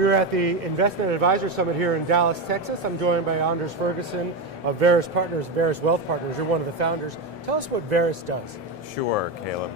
We're at the Investment Advisor Summit here in Dallas, Texas. I'm joined by Anders Ferguson of Veris Partners, Veris Wealth Partners. You're one of the founders. Tell us what Veris does. Sure, Caleb.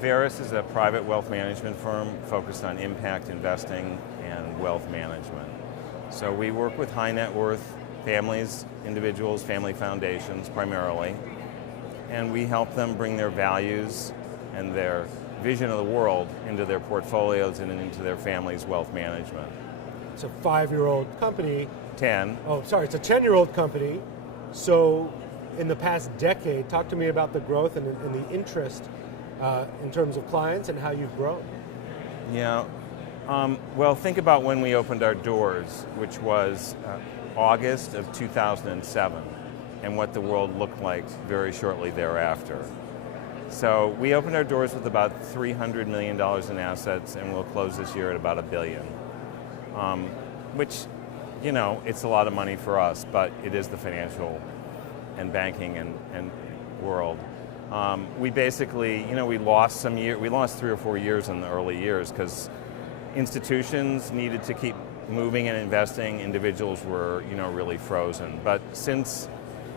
Veris is a private wealth management firm focused on impact investing and wealth management. So we work with high net worth families, individuals, family foundations primarily, and we help them bring their values and their vision of the world into their portfolios and into their family's wealth management. It's a 5-year-old company. 10. Oh, sorry, it's a 10-year-old company. So in the past decade, talk to me about the growth and the interest in terms of clients and how you've grown. Yeah, well, think about when we opened our doors, which was August of 2007, and what the world looked like very shortly thereafter. So we opened our doors with about $300 million in assets, and we'll close this year at about $1 billion, which, you know, it's a lot of money for us, but it is the financial and banking and world. We basically, we lost 3 or 4 years in the early years because institutions needed to keep moving and investing. Individuals were, really frozen. But since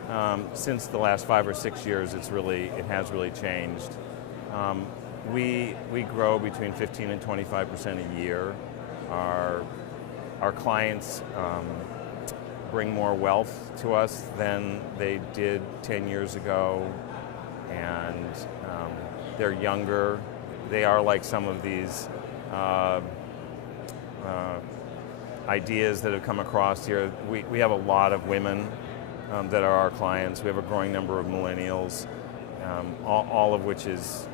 the last 5 or 6 years, it has really changed. We grow between 15 and 25% a year. Our clients bring more wealth to us than they did 10 years ago, and they're younger. They are like some of these ideas that have come across here. We have a lot of women that are our clients. We have a growing number of millennials, all of which is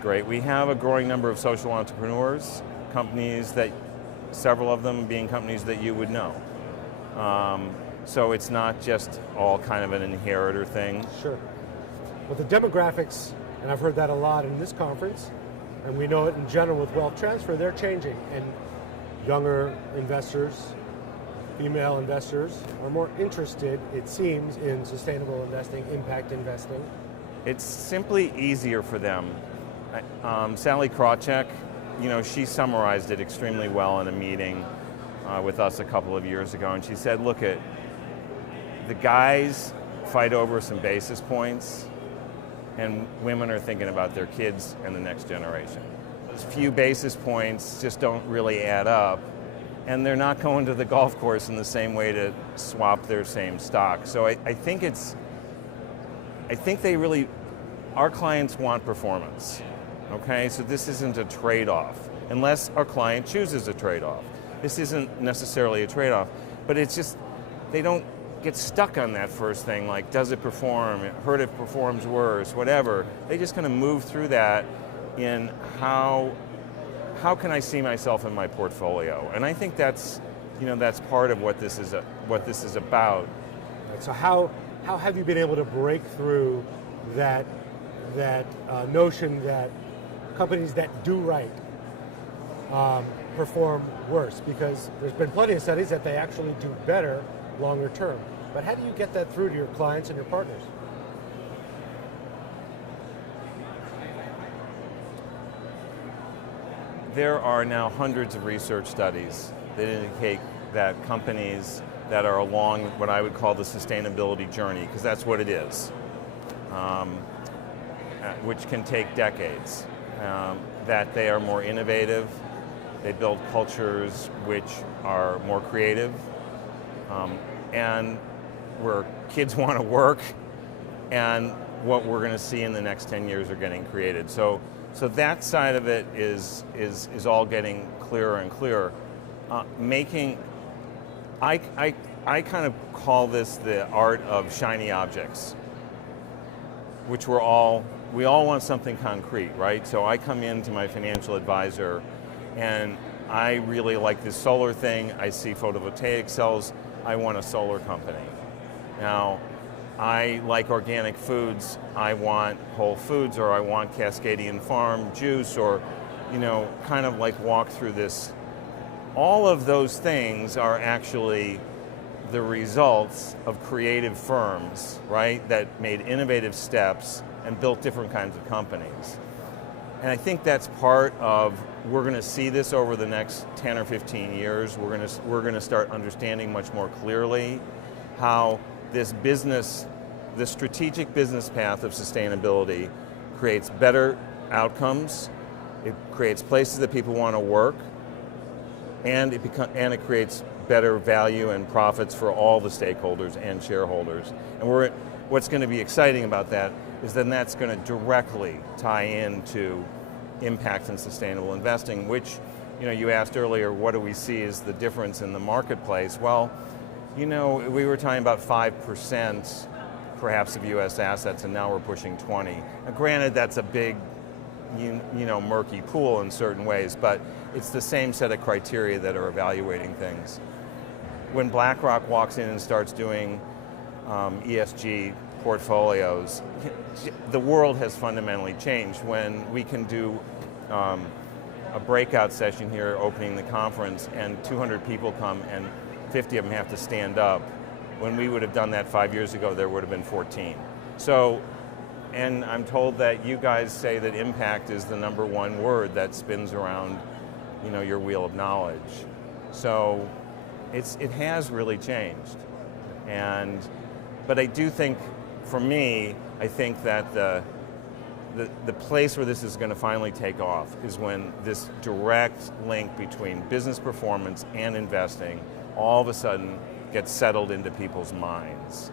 great. We have a growing number of social entrepreneurs, companies that, several of them being companies that you would know. So it's not just all kind of an inheritor thing. Sure. Well, the demographics, and I've heard that a lot in this conference, and we know it in general with wealth transfer, they're changing, and younger investors, female investors are more interested, it seems, in sustainable investing, impact investing. It's simply easier for them. Sally Krawcheck, she summarized it extremely well in a meeting with us a couple of years ago, and she said, look, the guys fight over some basis points, and women are thinking about their kids and the next generation. Those few basis points just don't really add up, and they're not going to the golf course in the same way to swap their same stock. So I think they really, our clients want performance, okay? So this isn't a trade-off, unless our client chooses a trade-off. This isn't necessarily a trade-off, but it's just, they don't get stuck on that first thing, like does it perform, heard it performs worse, whatever. They just kind of move through that in how can I see myself in my portfolio? And I think that's part of what this is about. So how have you been able to break through that notion that companies that do right perform worse? Because there's been plenty of studies that they actually do better longer term. But how do you get that through to your clients and your partners? There are now hundreds of research studies that indicate that companies that are along what I would call the sustainability journey, because that's what it is, which can take decades, that they are more innovative, they build cultures which are more creative, and where kids want to work, and what we're going to see in the next 10 years are getting created. So that side of it is all getting clearer and clearer. I kind of call this the art of shiny objects, which we all want something concrete, right? So I come into my financial advisor and I really like this solar thing. I see photovoltaic cells. I want a solar company. Now, I like organic foods. I want Whole Foods, or I want Cascadian Farm juice, or, kind of like walk through this. All of those things are actually the results of creative firms, right, that made innovative steps and built different kinds of companies. And I think that's part of, we're going to see this over the next 10 or 15 years. We're going to start understanding much more clearly how this business, the strategic business path of sustainability creates better outcomes, it creates places that people want to work, and it creates better value and profits for all the stakeholders and shareholders. And what's going to be exciting about that is then that's going to directly tie into impact and sustainable investing, which, you asked earlier, what do we see as the difference in the marketplace? Well, we were talking about 5% perhaps of US assets, and now we're pushing 20. Now, granted, that's a big, murky pool in certain ways, but it's the same set of criteria that are evaluating things. When BlackRock walks in and starts doing ESG portfolios, the world has fundamentally changed. When we can do a breakout session here opening the conference and 200 people come and 50 of them have to stand up, when we would have done that 5 years ago, there would have been 14. So, and I'm told that you guys say that impact is the number one word that spins around, your wheel of knowledge. So it has really changed. But I do think, for me, I think that the place where this is going to finally take off is when this direct link between business performance and investing all of a sudden gets settled into people's minds.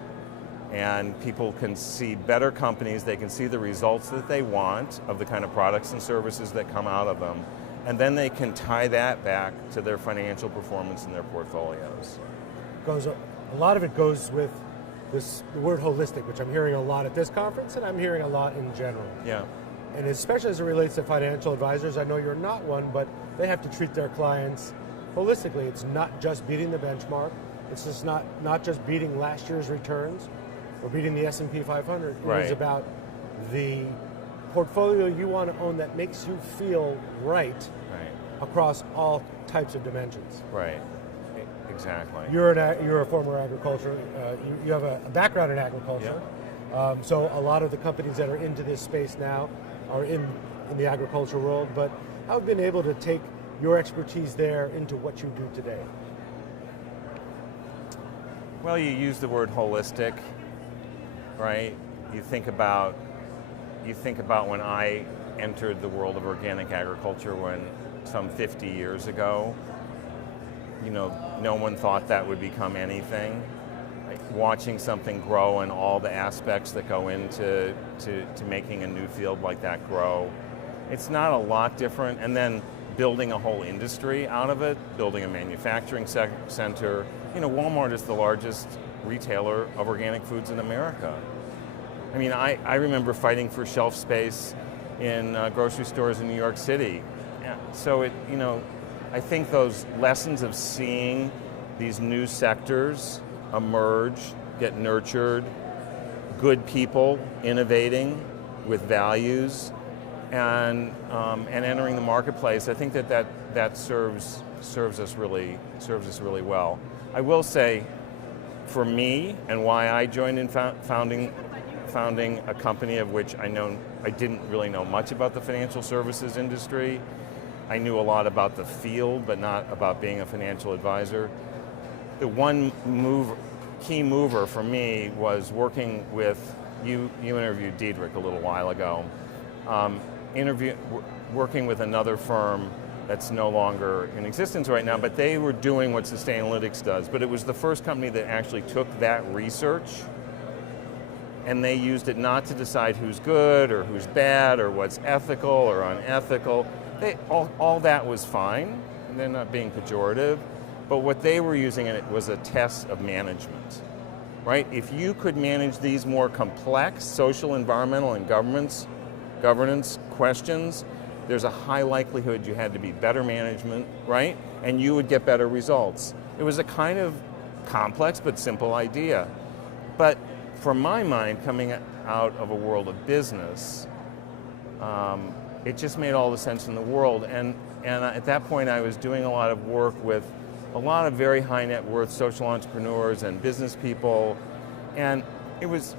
And people can see better companies, they can see the results that they want of the kind of products and services that come out of them, and then they can tie that back to their financial performance in their portfolios. A lot of it goes with the word holistic, which I'm hearing a lot at this conference, and I'm hearing a lot in general. Yeah. And especially as it relates to financial advisors, I know you're not one, but they have to treat their clients holistically. It's not just beating the benchmark. It's just not just beating last year's returns or beating the S&P 500. Right. It is about the portfolio you want to own that makes you feel right across all types of dimensions. Right. Exactly. You're a former agriculture. You have a background in agriculture. Yeah. So a lot of the companies that are into this space now are in the agriculture world. But how have you been able to take your expertise there into what you do today? Well, you use the word holistic, right? You think about when I entered the world of organic agriculture some 50 years ago. No one thought that would become anything. Watching something grow and all the aspects that go into making a new field like that grow, it's not a lot different. And then building a whole industry out of it, building a manufacturing center. Walmart is the largest retailer of organic foods in America. I mean, I remember fighting for shelf space in grocery stores in New York City. So I think those lessons of seeing these new sectors emerge, get nurtured, good people innovating with values, and entering the marketplace, I think that serves us really well. I will say, for me, and why I joined in founding a company of which I didn't really know much about the financial services industry. I knew a lot about the field, but not about being a financial advisor. The one key mover for me was working with, you interviewed Diedrich a little while ago, working with another firm that's no longer in existence right now, but they were doing what Sustainalytics does. But it was the first company that actually took that research and they used it not to decide who's good or who's bad or what's ethical or unethical. All that was fine, and they're not being pejorative, but what they were using in it was a test of management, right? If you could manage these more complex social, environmental, and governance questions, there's a high likelihood you had to be better management, right? And you would get better results. It was a kind of complex but simple idea. But from my mind, coming out of a world of business, it just made all the sense in the world. And at that point, I was doing a lot of work with a lot of very high net worth social entrepreneurs and business people. And it was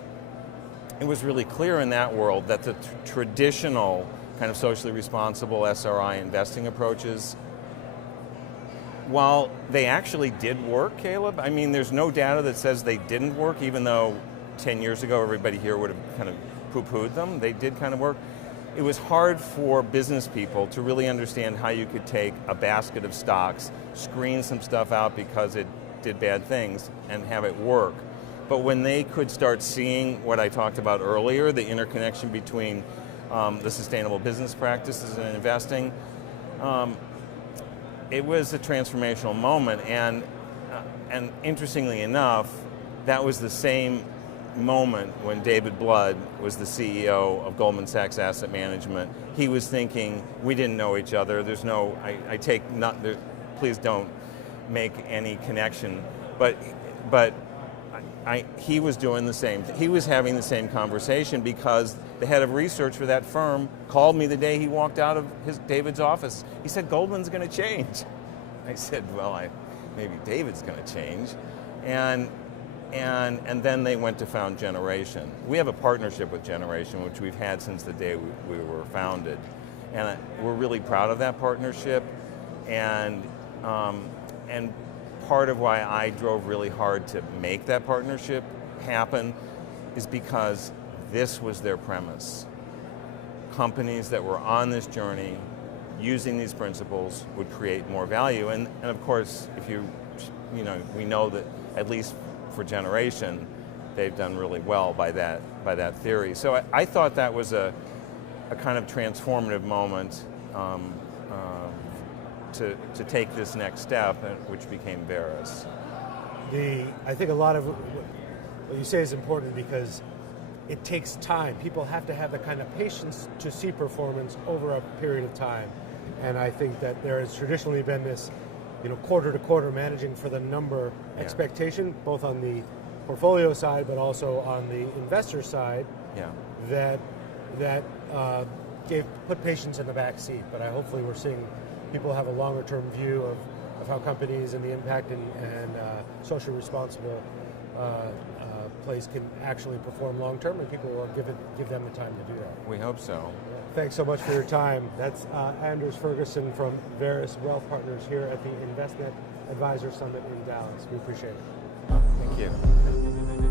really clear in that world that the traditional kind of socially responsible SRI investing approaches. While they actually did work, Caleb, I mean, there's no data that says they didn't work, even though 10 years ago everybody here would have kind of poo-pooed them. They did kind of work. It was hard for business people to really understand how you could take a basket of stocks, screen some stuff out because it did bad things, and have it work. But when they could start seeing what I talked about earlier, the interconnection between the sustainable business practices and investing, it was a transformational moment, and interestingly enough, that was the same moment when David Blood was the CEO of Goldman Sachs Asset Management. He was thinking, we didn't know each other, there's no, please don't make any connection, but he was doing the same thing. He was having the same conversation because the head of research for that firm called me the day he walked out of David's office. He said, Goldman's going to change. I said, well, maybe David's going to change. And then they went to found Generation. We have a partnership with Generation, which we've had since the day we were founded. And we're really proud of that partnership. And part of why I drove really hard to make that partnership happen is because this was their premise. Companies that were on this journey using these principles would create more value. And of course, we know that at least for Generation, they've done really well by that theory. So I thought that was a kind of transformative moment to take this next step, which became Veris. I think a lot of what you say is important because it takes time. People have to have the kind of patience to see performance over a period of time. And I think that there has traditionally been this, quarter to quarter managing for the number expectation, both on the portfolio side, but also on the investor side, that put patience in the back seat. But hopefully we're seeing people have a longer term view of how companies and the impact and socially responsible place can actually perform long term, and people will give them the time to do that. We hope so. Thanks so much for your time. That's Anders Ferguson from Veris Wealth Partners here at the Investment Advisor Summit in Dallas. We appreciate it. Thank you.